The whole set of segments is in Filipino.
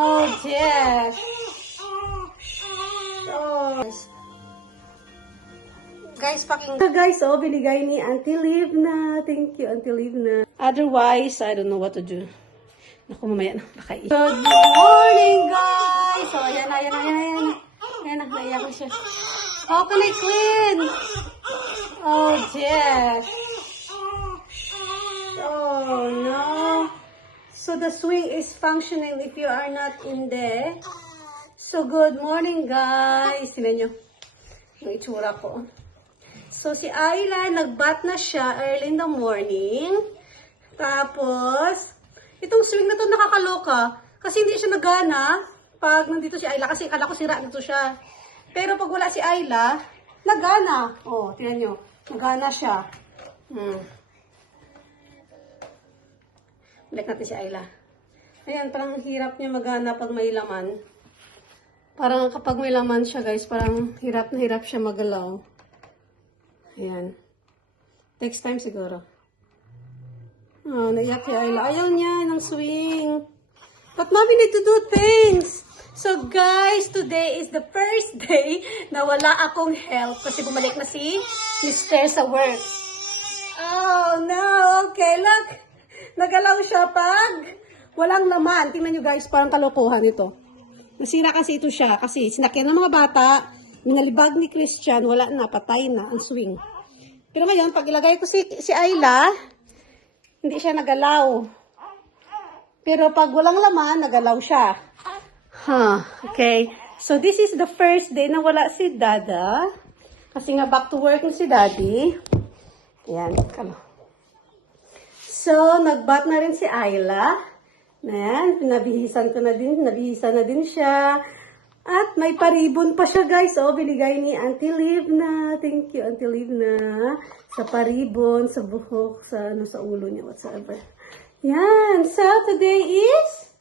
Oh, Jeff. Oh. Guys, guys, oh, binigay ni Auntie Livna. Thank you, Auntie Livna. Otherwise, I don't know what to do. Naku, mamaya na. Good morning, guys. So, ayan na. Ayan na, naiyak ko siya. How can I clean? Oh, Jeff. Oh, no. So, the swing is functioning if you are not in there. So, good morning, guys. Tingnan nyo. Yung itsura ko. So, si Ayla, nag-bath na siya early in the morning. Tapos, itong swing na to nakakaloka. Kasi hindi siya nagana pag nandito si Ayla. Kasi akala ko sira nito siya. Pero pag wala si Ayla, nagana. Oh, tingnan nyo. Nagana siya. Balik natin si Ayla. Ayan, parang hirap niya magana pag may laman. Parang kapag may laman siya, guys, parang hirap na hirap siya magalaw. Ayan. Next time siguro. Oh, naiyak si Ayla. Ayaw niya ng swing. But mommy need to do things. So guys, today is the first day na wala akong help kasi bumalik na si Mr. sa work. Oh no, okay, look. Nagalaw siya pag walang laman. Tingnan nyo guys, parang kalokohan ito. Nasira kasi ito siya kasi sinakyan ng mga bata, minalibag ni Christian, wala na, patay na ang swing. Pero ngayon, pag ilagay ko si Ayla, hindi siya nagalaw. Pero pag walang laman, nagalaw siya. Okay. So, this is the first day na wala si Dada. Kasi nga, back to work na si Daddy. Ayan. So, nag-bath na rin si Ayla. Ayan. Pinabihisan na din siya. At may paribon pa siya, guys. Oh, binigay ni Auntie Livna. Thank you, Auntie Livna. Sa paribon, sa buhok, sa ulo niya, whatsoever. Yan. So, today is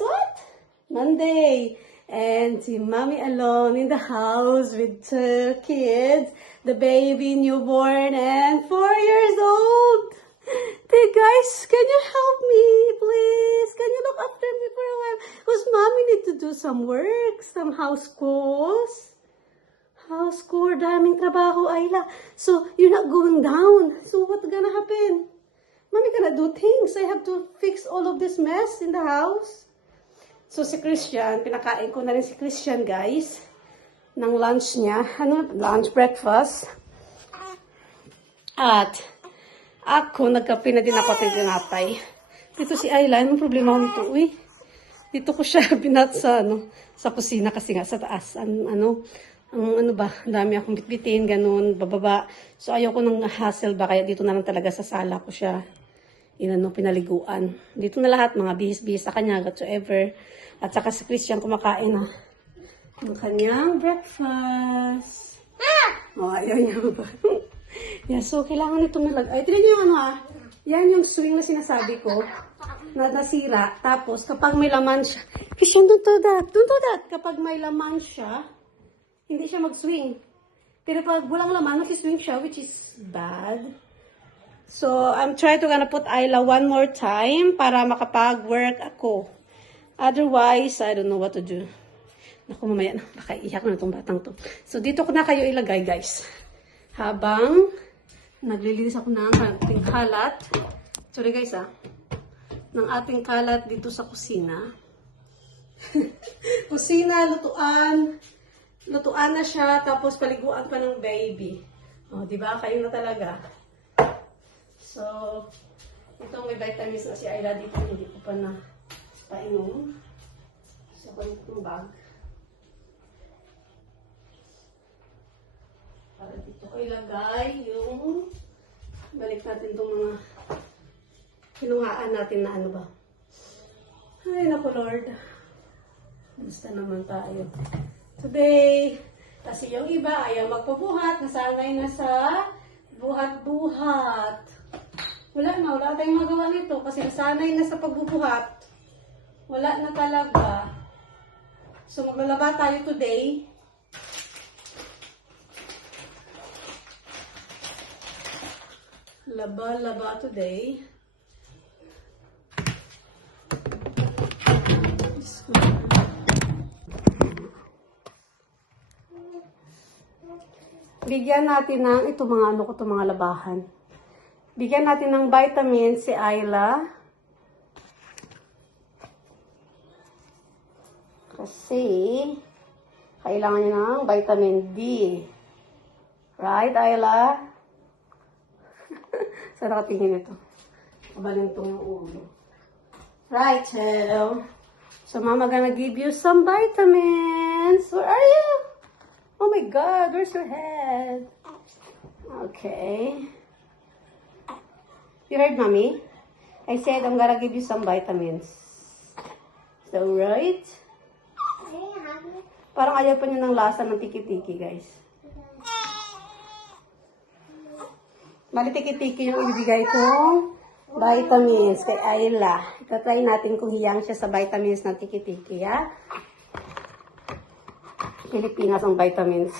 what? Monday. And si Mommy alone in the house with 2 kids. The baby, newborn, and 4 years old. Hey guys, can you help me, please? Can you look after me for a while? Because mommy need to do some work, some house chores. House chore, daming trabaho, Ayla. So, you're not going down. So, what's gonna happen? Mommy gonna do things. I have to fix all of this mess in the house. So, si Christian, pinakain ko na rin si Christian, guys, ng lunch niya. Breakfast. At, ako, nagkape na din ako at tinapay. Dito si Ayla, anong problema ko nito? Uy, dito ko siya binat sa kusina kasi nga sa taas. Ano ba, dami akong bitbitin, ganun, bababa. So, ayaw ko ng hassle ba, kaya dito na lang talaga sa sala ko siya. Pinaliguan. Dito na lahat, mga bihis-bihis sa kanya, whatsoever. At saka si Christian kumakain na ng kanyang breakfast. Oh, ayaw niya ba? Yeah, so kailangan itong nalagay. Ay, tignan nyo yung yan yung swing na sinasabi ko na nasira. Tapos, kapag may laman siya, Christian, don't do that. Kapag may laman siya, hindi siya mag-swing. Pero pag walang laman, mag-swing siya, which is bad. So, I'm trying to put Ayla one more time para makapag-work ako. Otherwise, I don't know what to do. Naku, mamaya na. Baka iyak na itong batang to. So, dito ko na kayo ilagay, guys. Habang naglilinis ako ng ating kalat. Sorry guys ng ating kalat dito sa kusina. Kusina, lutuan na siya, tapos paliguan pa ng baby. O, diba? Kayo na talaga. So, itong may vitamins na si Ayla dito, hindi ko pa na painom. So, itong bag. Para dito ko ilagay yung balik natin itong mga kinuhaan natin na ano ba. Ay, naku Lord. Basta naman tayo. Today, kasi yung iba ayaw magpabuhat, nasanay na sa buhat-buhat. Wala tayong magawa nito kasi nasanay na sa pagbubuhat. Wala na talaga. So, maglalaba tayo today. Laba today. bigyan natin ng, ito mga ano ko, ito mga labahan. Bigyan natin ng vitamin si Ayla. Kasi, kailangan niya ng vitamin D. Right, Ayla? Saan nakatingin ito? Kabalintong yung ulo. Right, so Mama gonna give you some vitamins. Where are you? Oh my God, where's your head? Okay. You heard, Mommy? I said I'm gonna give you some vitamins. So, right? Parang ayaw pa niya ng lasa ng tiki-tiki, guys. Bali, tiki-tiki yung ibigay kong vitamins kay Ayla. Itatry natin kung hiyang siya sa vitamins ng tiki-tiki, ha? Pilipinas ang vitamins.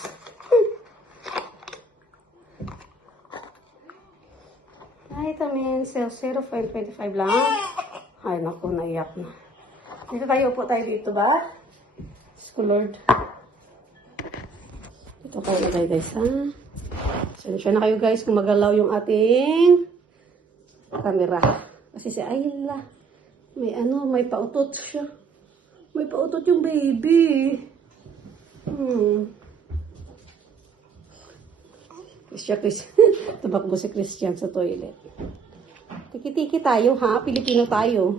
Vitamins, 0.25 lang. Ay, naku, naiyak na. Dito tayo, upo tayo dito ba? Diyos Lord. Dito tayo na tayo, guys, ha? Sensya na kayo, guys, kung magalaw yung ating camera. Kasi si Ayla, may pautot siya. May pautot yung baby. Tabakbo si Christian sa toilet. Tiki-tiki tayo, ha? Pilipino tayo.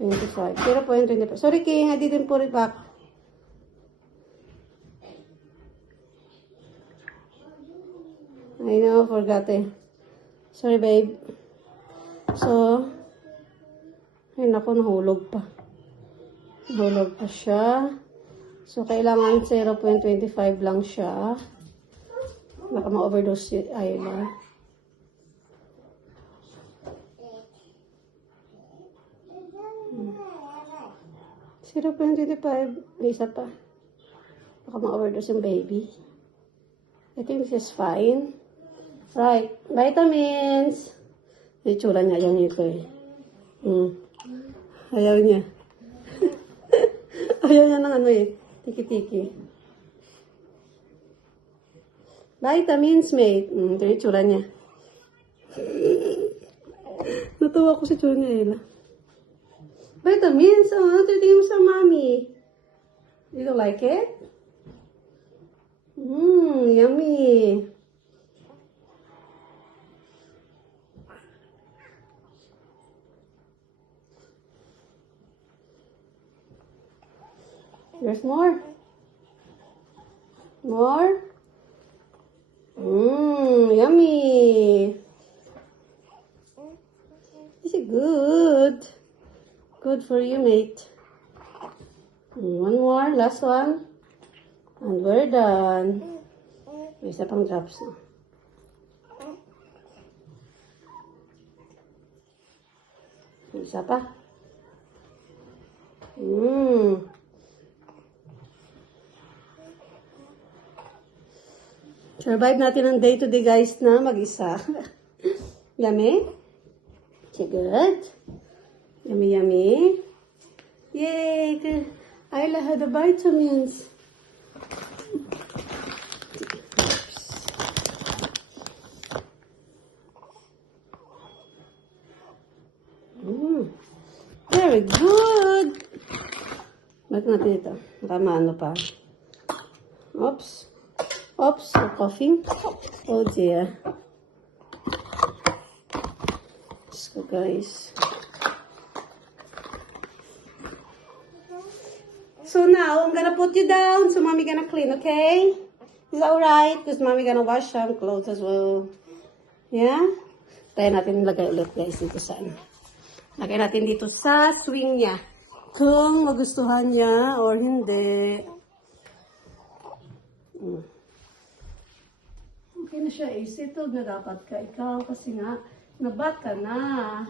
$25. 0.25. Sorry, King. I didn't put it back. I know, forgot eh. Sorry, babe. So, ay naku, nahulog pa. Nahulog pa siya. So, kailangan 0.25 lang siya. Baka ma-overdose si Ayla. Hmm. 0.25. May isa pa. Baka ma-overdose yung baby. I think this is fine. Right. Vitamins. Yung tsura niya. Ayaw niya ito eh. Ayaw niya. Ayaw niya ng ano eh. Tiki-tiki. Vitamins, mate. Ito yung tsura niya. Natawa ko sa tsura niya, Ella. Vitamins. Oh, titingin mo sa mommy. You don't like it? Yummy. There's more. More. Yummy. This is good. Good for you, mate. One more, last one. And we're done. May isa pang drops na. May isa pa. Survive natin ang day-to-day, guys, na mag-isa. Yummy? Okay, good. Yummy, yummy. Yay! Ayla had the vitamins. Very good. Ba't natin ito? Nakamaano pa. Oops. Oops, you're coughing. Oh dear. Let's go, guys. So now, I'm gonna put you down. So mommy gonna clean, okay? Is that alright? Because mommy gonna wash some clothes as well. Yeah? Tayo natin lagay ulit, guys, dito sa ano. Lagay natin dito sa swing niya. Kung magustuhan niya or hindi. Okay na siya eh. Settled na dapat ka. Ikaw kasi nga, nabat ka na.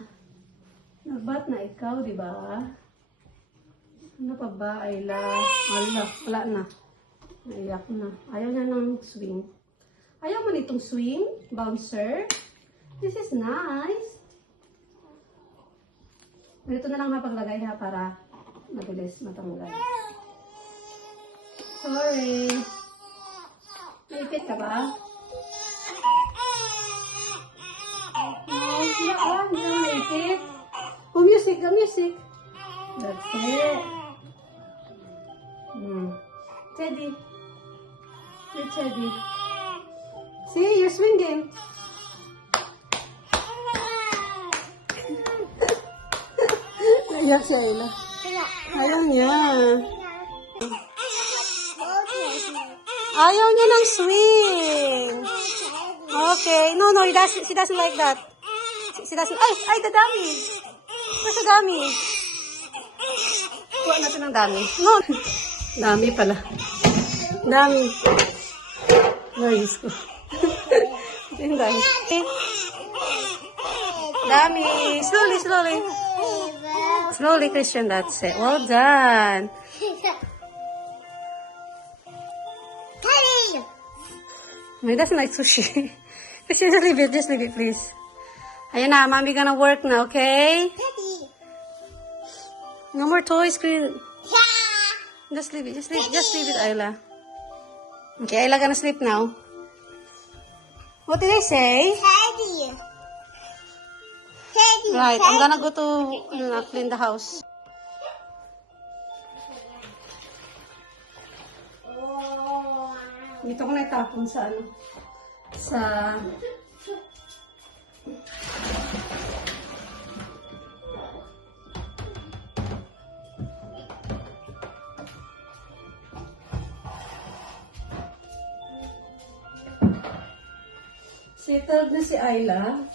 Nabat na ikaw, di ba? Ano pa ba, Ayla? Wala na. Naiyak na. Ayaw niya ng swing. Ayaw mo nitong swing? Bouncer? This is nice. Ganito na lang mapaglagay ha para mabilis matanggal. Sorry. Naipit ka ba? Hindi ka naipit. Music. That's it. Teddy. Hey, Teddy. See, you're swinging. Naiyak si Ayla. Ayaw niya. Ayaw niya ng swing. Okay. No, she doesn't like that. She doesn't, ay, the dummy. Where's the dummy? Kuha natin ng dummy. No. Dami pala. Dami. Nice ko. Ito yung dami. Dami. Slowly. Slowly, Christian. That's it. Well done. He doesn't like sushi. Just leave it, please. Ayan na, mommy gonna work na, okay? No more toys, Chris. Just leave it, Ayla. Okay, Ayla gonna sleep now. What did I say? Right, I'm gonna go to clean the house. Dito ko na itapon sa settled na si Ayla.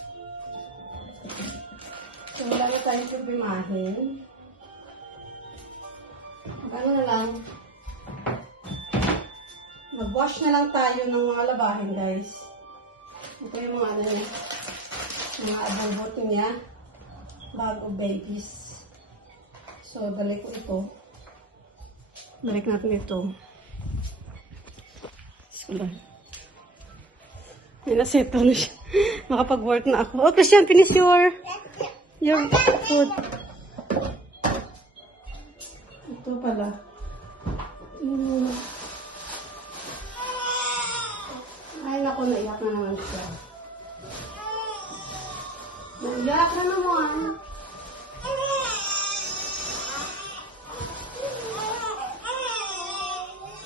So, wala na tayong problemahin. Ano na lang. Mag-wash na lang tayo ng mga labahin, guys. Ito yung mga mga abuboto niya. Bag of babies. So, balik ko ito. Balik natin ito. Bismillah. May naseto na siya. Makapag-work na ako. Oh, Christian, finish your food. Ito pala. Ay, naku, naiyak na naman siya. Naiyak na naman.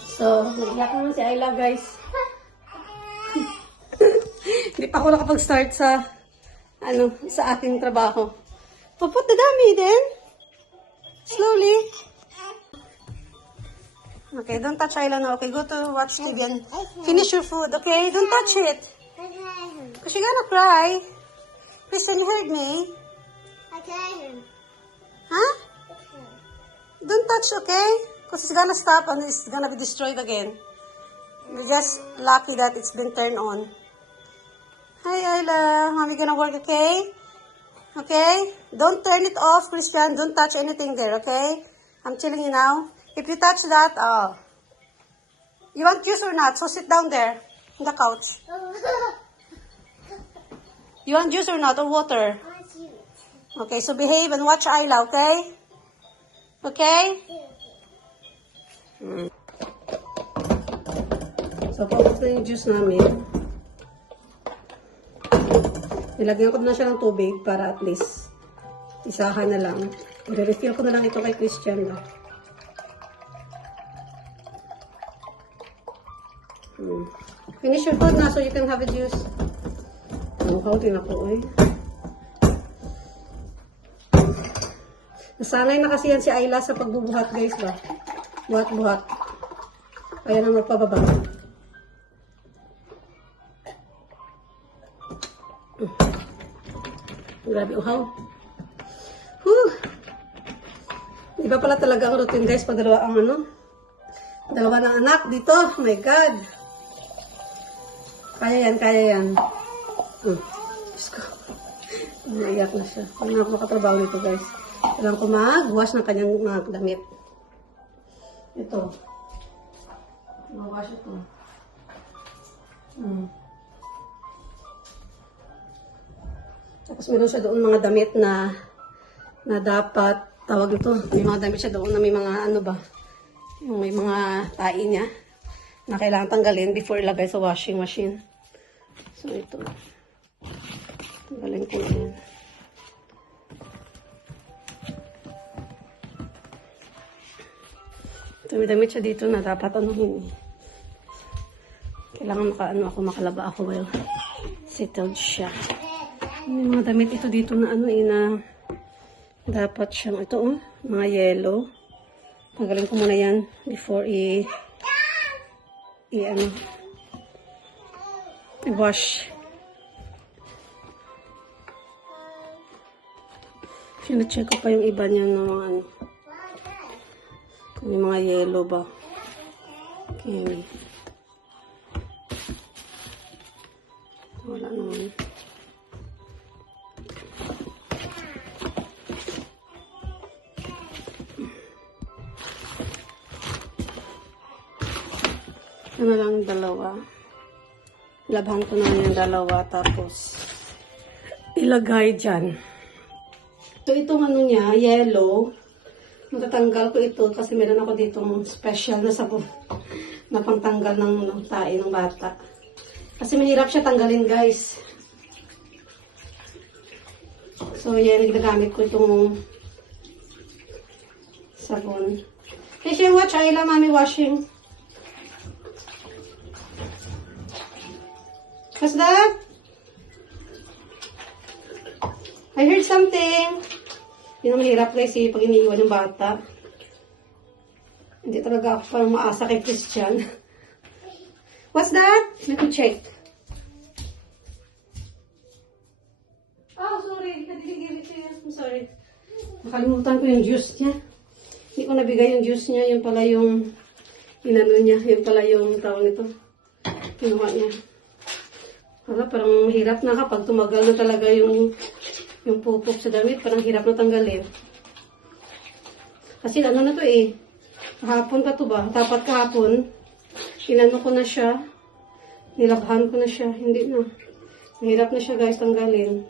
So, naiyak naman si Ayla, guys. Hindi pa ako nakapag-start sa aking trabaho. Put the dummy then. Slowly. Okay, don't touch Ayla now. Okay, go to watch TV and finish your food, okay? Don't touch it. Because you're gonna cry. Listen, you heard me? Huh? Don't touch, okay? Because it's gonna stop and it's gonna be destroyed again. You're just lucky that it's been turned on. Hi, Ayla. Mommy gonna work, okay? Okay? Don't turn it off, Christian. Don't touch anything there, okay? I'm telling you now. If you touch that, you want juice or not? So sit down there, on the couch. You want juice or not, or water? Okay, so behave and watch Ayla, okay? Okay? So, paubos na yung juice namin. Nilagyan ko na siya ng tubig para at least isahan na lang. I-refill ko na lang ito kay Christian. Finish your food na so you can have a juice. Hawtin ako eh. Nasanay na kasi yan si Ayla sa pagbubuhat, guys ba? Buhat-buhat. Kaya na magpababa. Grabe, uhaw. Iba pala talaga ang routine, guys, pag dalawa ng anak dito. Oh my God. Kaya yan. Diyos ko. Naiyak na siya. Hindi na ako makatrabaho nito, guys. Kailangan ko mag-wash ng kanyang mga damit. Ito. Mag-wash ito. Tapos meron siya doon mga damit na dapat, tawag ito, may mga damit siya doon na may mga Yung may mga tahi niya na kailangan tanggalin before ilagay sa washing machine. So, ito. Tanggalin ko yan. Dumi-damit siya dito na dapat anuhin eh. Kailangan makalaba ako well settled siya. May mga damit ito dito na na dapat siyang ito mga yellow. Tanggalin ko muna yan before i-wash. Sina-check ko pa yung iba niya ng mga kung may mga yellow ba. Okay. Wala naman. Ano lang dalawa. Labhan ko naman yung dalawa tapos ilagay dyan. So itong niya, yellow. Matatanggal ko ito kasi meron ako ditong special na sabon na pangtanggal ng tae ng bata. Kasi mahirap siya tanggalin, guys. So yan, ginagamit ko itong sabon. Hey, Shay, watch. Ayla, mommy washing. What's that? I heard something. Yun ang mahirap guys pag iniiwan ng bata. Hindi talaga ako parang maasa kay Christian. What's that? Let me check. Oh, sorry. I didn't give it to you. I'm sorry. Nakalimutan ko yung juice niya. Hindi ko nabigay yung juice niya. Yun pala yung inano niya. Yun pala yung tawag nito. Kinuha niya. Wala, parang mahirap na kapag tumagal na talaga yung pupok sa damit. Parang hirap na tanggalin. Kasi ano na to kahapon pa to ba? Dapat kahapon. Inano ko na siya. Nilabhan ko na siya. Hindi na. Mahirap na siya guys tanggalin.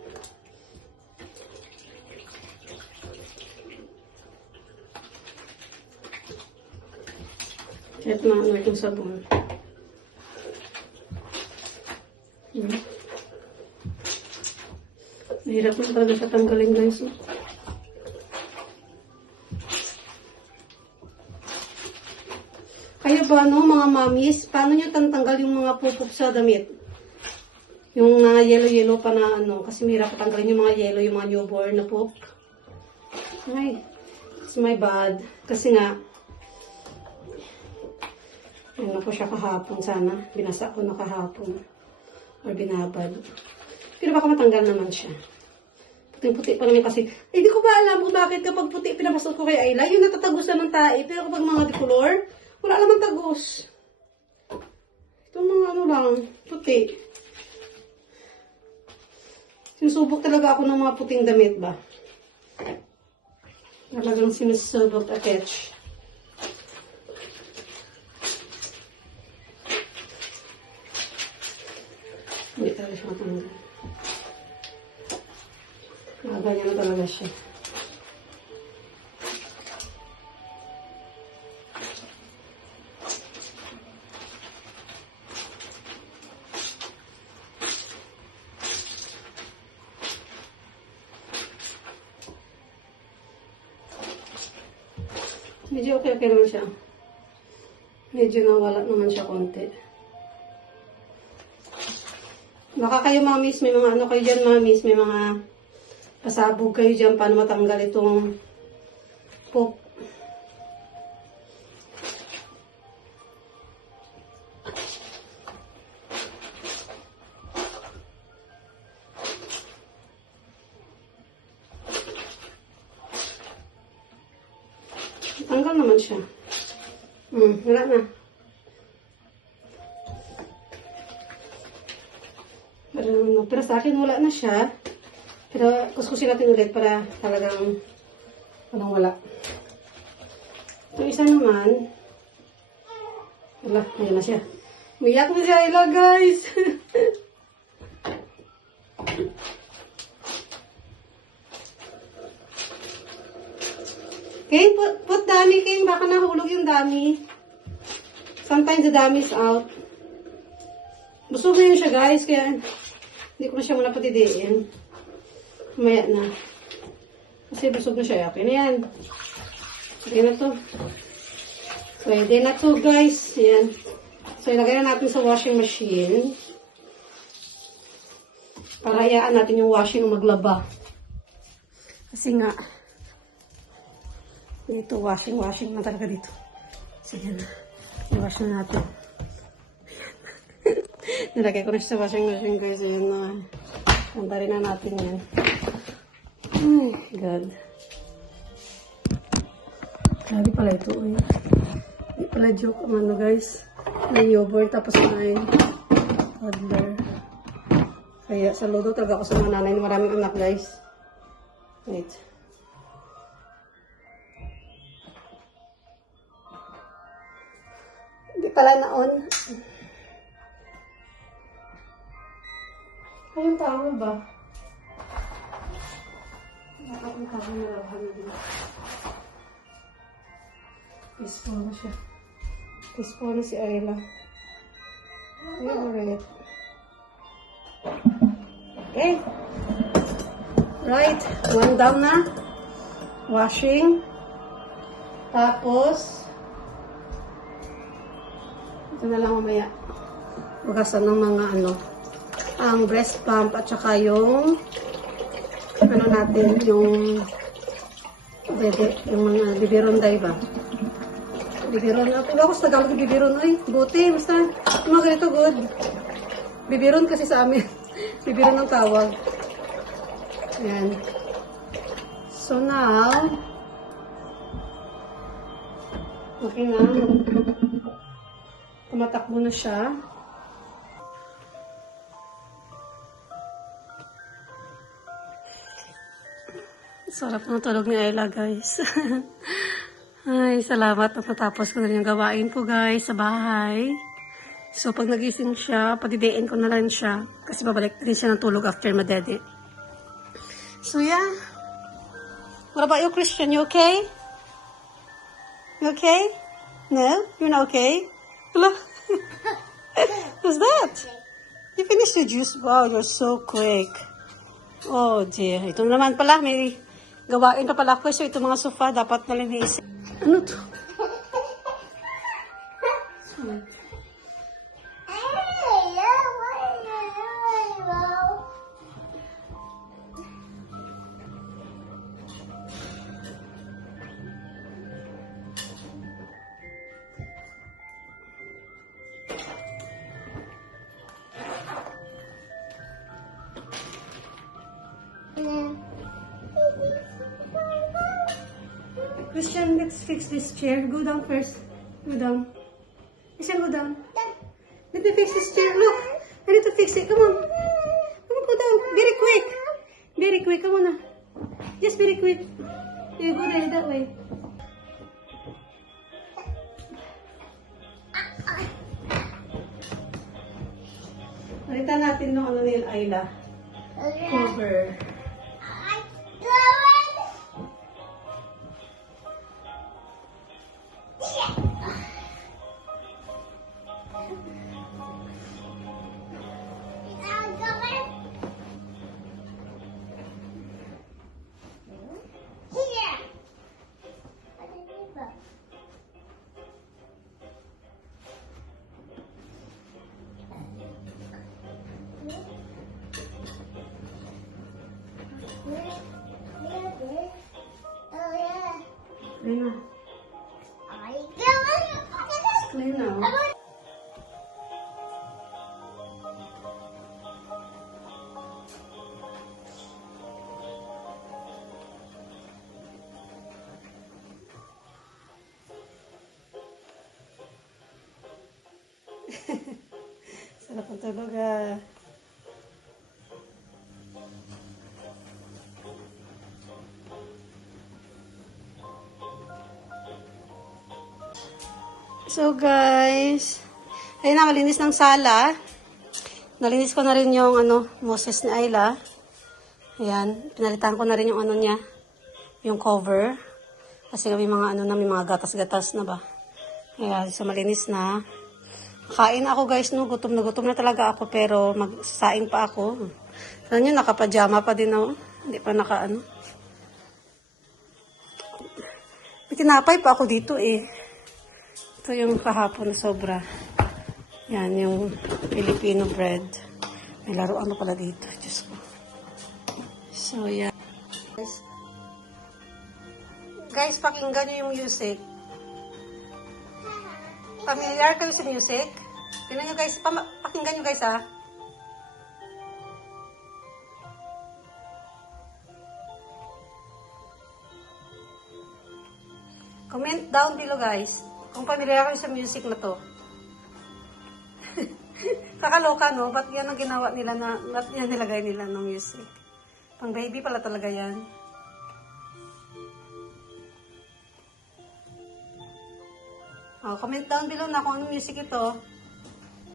Kahit na itong sabon. Mahirap na talaga siya tanggalin guys. Kaya ba mga mamis, paano nyo tanggal yung mga pupok sa damit? Yung yellow-yellow pa na kasi mahirap tanggalin yung mga yellow, yung mga newborn na pupok. Ay, it's my bad. Kasi nga, ano ko siya kahapon sana. Binasa ko na kahapon. Or binabad. Pero baka matanggal naman siya. Puting-puti pa naman kasi. Di ko ba alam kung bakit kapag puti pinabasot ko kay Ayla, yung natatagusan ng tae. Pero kapag mga decolor, wala naman tagos. Itong mga lang, puti. Sinusubok talaga ako ng mga puting damit ba? Talagang sinusubok attach. Hindi talaga siya matanggal. Ganyan na talaga siya. Medyo okay naman siya. Medyo nawala naman siya konti. Baka kayo mamis, may mga kayo dyan mamis, may mga pasabog kayo dyan paano matanggal itong pop. Tanggal naman siya. Wala na. Pero sa akin wala na siya. Pero kuskusin natin ulit para talagang walang wala. Itong isa naman, wala, ayan na siya. Umiyak na siya, Ayla, guys. Kane, put dummy, Kane. Baka nahulog yung dummy. Sometimes the dummy is out. Busog na yun siya, guys. Kaya hindi ko na siya muna patidiin. Mamaya na. Kasi busog na siya. Okay na yan. Okay na to. Pwede na to, guys. Yan. So, ilagay na natin sa washing machine. Para hayaan natin yung washing maglaba. Kasi nga, dito, washing na talaga dito. Sige na. I-wash na natin. Nilagay ko na siya sa washing machine, guys. Ayan na. Antarin na natin yan. Ay, God. Grabe pala ito, eh. Hindi pala joke ang ano, guys. May yogurt, tapos may toddler. Kaya saludo talaga ako sa mga nanay na maraming anak, guys. Wait. Hindi pala na-on. Anong tawag ba? Anong tawag na laban na din? Peaceful na siya. Peaceful na si Ayla. Alright. Okay. Right. One down na. Washing. Tapos, ito na lang mamaya. Hugasan ng mga ano, ang breast pump at saka yung ano natin, yung mga bibiron day ba? Bibiron. Ako ba gusto Tagalog yung bibiron? Ay, buti. Basta, mga ganito good. Bibiron kasi sa amin. Bibiron ang tawag. Ayan. So now, okay na. Tumatakbo na siya. Sarap ng tulog ni Ayla, guys. Ay, salamat. Natapos ko na rin yung gawain ko, guys, sa bahay. So, pag nagising siya, patidiin ko na lang siya. Kasi babalik din siya ng tulog after madede. So, yeah. What about you, Christian? You okay? You okay? No? You're not okay? Hello? What's that? You finished your juice? Wow, you're so quick. Oh, dear. Ito naman pala, may gawain pa pala ko. So, ito mga sofa, dapat nalinisin. Ano to? Christian, let's fix this chair. Go down first. Go down. Christian, go down. Let me fix this chair. Look, I need to fix it. Come on. Come on, go down. Very quick. Very quick. Come on. Just very quick. You go there, that way. Palitan natin ng ano nila, Ayla. Cover. Clean na. Clean na. Sarap ang tulog ah. So guys, ayun na, malinis ng sala. Nalinis ko na rin yung ano, Moses ni Ayla. Ayan, pinalitan ko na rin yung ano niya, yung cover. Kasi may mga ano na, may mga gatas-gatas na ba. Kaya sa malinis na. Kain ako guys, no. Gutom na talaga ako, pero magsaing pa ako. Saan yun, nakapajama pa din ako. Hindi pa naka ano. May tinapay pa ako dito eh. Ito yung kahapon na sobra. Yan, yung Filipino bread. May laruan pa pala dito. Diyos ko. So, yan. Guys, pakinggan nyo yung music. Familiar kayo sa music? Tingnan nyo guys. Pakinggan nyo guys ha. Comment down below guys. Kung familiar kayo sa music na to. Kakaloka no? Ba't yan ang ginawa nila na, ba't yan nilagay nila ng music? Pang baby pala talaga yan. Oh, comment down below na kung anong music ito.